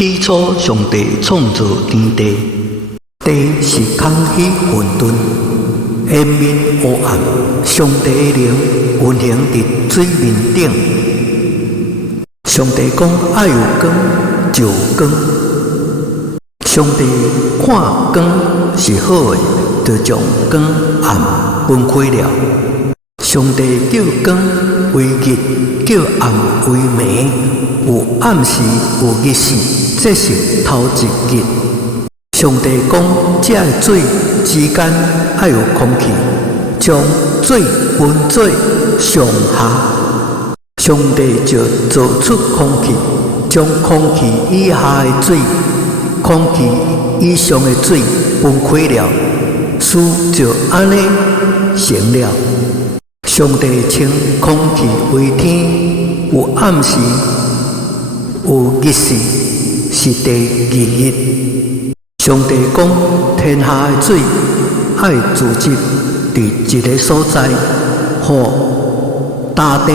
起初，上帝创造天地，地是空虚混沌，烟面黑暗。上帝的灵运行伫水面顶。上帝讲爱有光，就有光。上帝看光是好的，就将光暗分开了。上帝叫光为日，叫暗为暝，有暗时，有日时，这是头一日。上帝讲，这水之间要有空气，将水分做上下。上帝就造出空气，将空气以下的水、空气以上的水分开了，事就安尼成了。上帝称空气为天，有暗时，有日时，是第二日。上帝讲，天下的水要聚集伫一个所在，互大地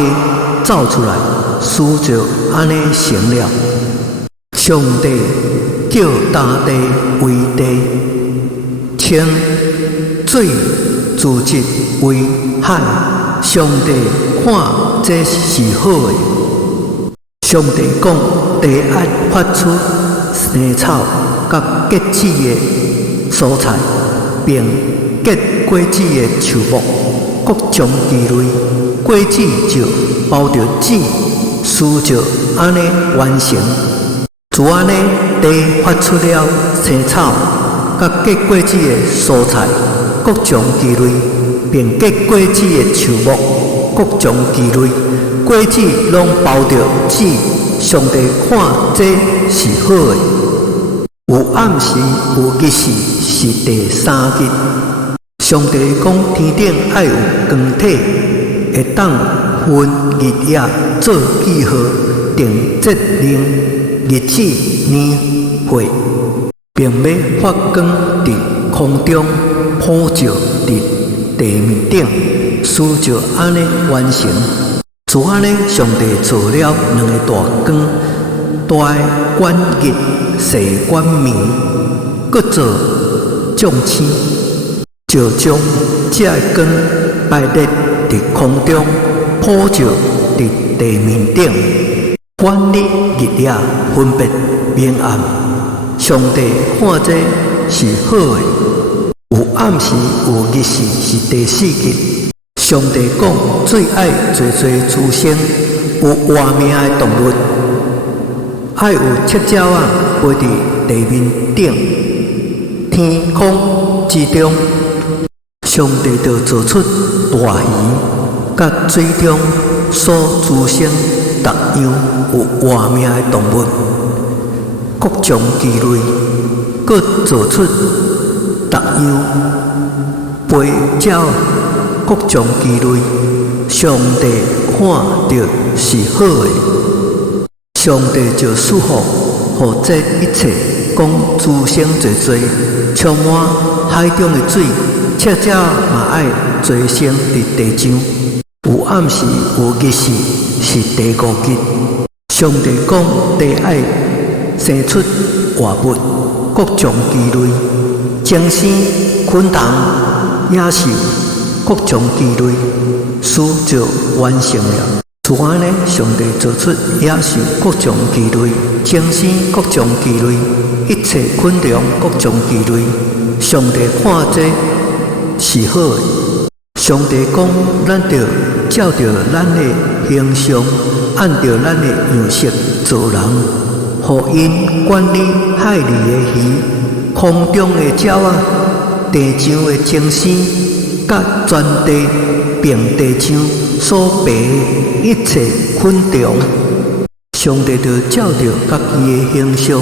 走出来，事就安尼成了。上帝叫大地为地，称水聚集为海。上帝看这是好的。上帝讲，地要发出生草甲结籽的蔬菜，并结果子的树木，各种其类。果子就包着籽，事就安尼完成。就安尼，地发出了生草甲结果子的蔬菜，各种其类。并结果子的树木，各种其类，果子拢包着籽。上帝看这是好的。有暗时，有日时，是第三日。上帝讲，天顶要有光体，会当分日夜做记号，定节令、日子、年、岁，并要发光伫空中，普照伫地面顶，事就安尼完成。就安尼，上帝做了两个大光，大的管日，小管暝，搁做众星，就将这光摆列伫空中，普照伫地面顶，管理日夜分别明暗。上帝看这是好的。有暗时，有日时，是第四日。上帝讲，最爱做出生，有活命的动物，爱有赤鸟仔飞伫地面顶、天空之中。上帝就做出大鱼，甲水中所滋生各样有活命的动物，各种其类，搁做出各样飞鸟，各种其类。上帝看到是好的。上帝就赐福，互这一切，讲滋生多，充满海中的水，赤鸟嘛爱多生伫地上。有暗时，有日时，是第五日。上帝讲，地爱生出活物，各种其类，精星、昆虫、野兽，各种其类，事就完成了。就安尼，上帝做出野兽各种其类，精星各种其类，一切昆虫各种其类。上帝看这是好的。上帝讲，咱着照着咱的形象，按着咱的样式做人，互因管理海里的鱼、空中的鸟仔、地上的精星，甲全地并地上所爬的一切昆虫。上帝就照着家己的形象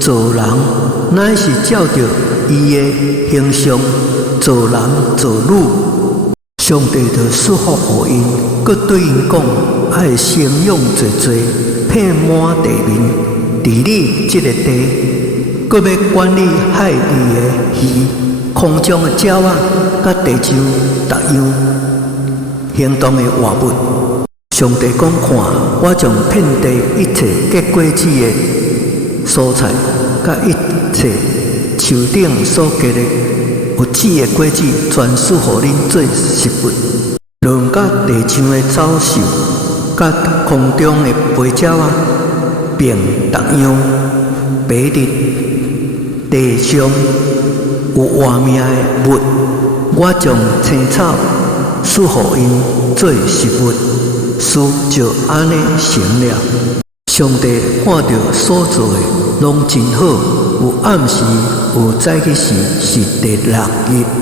做人，乃是照着伊的形象做人做女。上帝就赐福互因，佮对因讲，爱生养多，遍满地面，治理这个地，佮要管理海里的鱼、空中的鸟仔，佮地上各样行动的活物。上帝讲，看，我将遍地一切结果子的蔬菜，甲一切树顶所结的有籽的果子，全属乎恁做食物。论甲地上的走兽，甲空中的飞鸟啊，并逐样白日地上有活命的物，我将青草赐予因做食物，事就安尼成了。上帝看到所做的拢真好，有暗时有早起时是第6日。